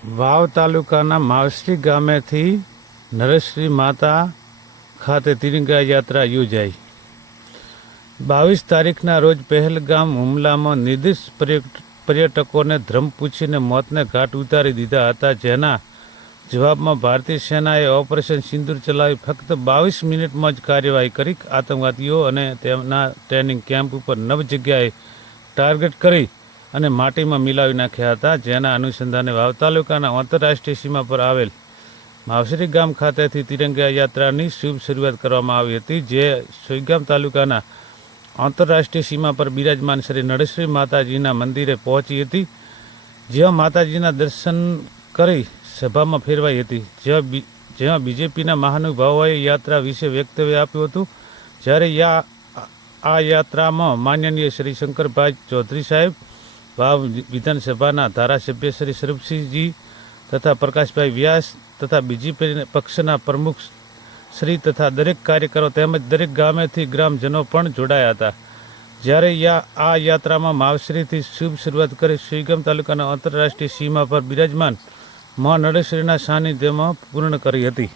વાવ તાલુકાના માવશ્રી ગામેથી નરેશ્રી માતા ખાતે તિરંગા યાત્રા યોજાઈ। 22 તારીખના રોજ પહેલગામ હુમલામાં નિર્દોષ પર્યટકોને ધર્મ પૂછીને મોતને ઘાટ ઉતારી દીધા હતા, જેના જવાબમાં ભારતીય સેનાએ ઓપરેશન સિંદૂર ચલાવી ફક્ત 22 મિનિટમાં જ કાર્યવાહી કરી આતંકવાદીઓ અને તેમના ટ્રેનિંગ કેમ્પ ઉપર 9 જગ્યાએ ટાર્ગેટ કરી અને માટીમાં મિલાવી નાખ્યા હતા। જેના અનુસંધાને વાવ તાલુકાના આંતરરાષ્ટ્રીય સીમા પર આવેલ માવશ્રી ગામ ખાતેથી તિરંગા યાત્રાની શુભ શરૂઆત કરવામાં આવી હતી, જે સોઈગામ તાલુકાના આંતરરાષ્ટ્રીય સીમા પર બિરાજમાન શ્રી નરેશ્રી માતાજીના મંદિરે પહોંચી હતી, જ્યાં માતાજીના દર્શન કરી સભામાં ફેરવાઈ હતી, જ્યાં બીજેપીના મહાનુભાવોએ યાત્રા વિશે વક્તવ્ય આપ્યું હતું। જ્યારે આ યાત્રામાં માનનીય શ્રી શંકરભાઈ ચૌધરી સાહેબ, વાવ વિધાનસભાના ધારાસભ્ય શ્રી સ્વરૂપસિંહજી તથા પ્રકાશભાઈ વ્યાસ તથા બીજેપી પક્ષના પ્રમુખ શ્રી તથા દરેક કાર્યકરો તેમજ દરેક ગામેથી ગ્રામજનો પણ જોડાયા હતા। જ્યારે આ યાત્રામાં માવશ્રીથી શુભ શરૂઆત કરી સોઈગામ તાલુકાના આંતરરાષ્ટ્રીય સીમા પર બિરાજમાન મા નરેશ્વરીના સાનિધ્યમાં પૂર્ણ કરી હતી।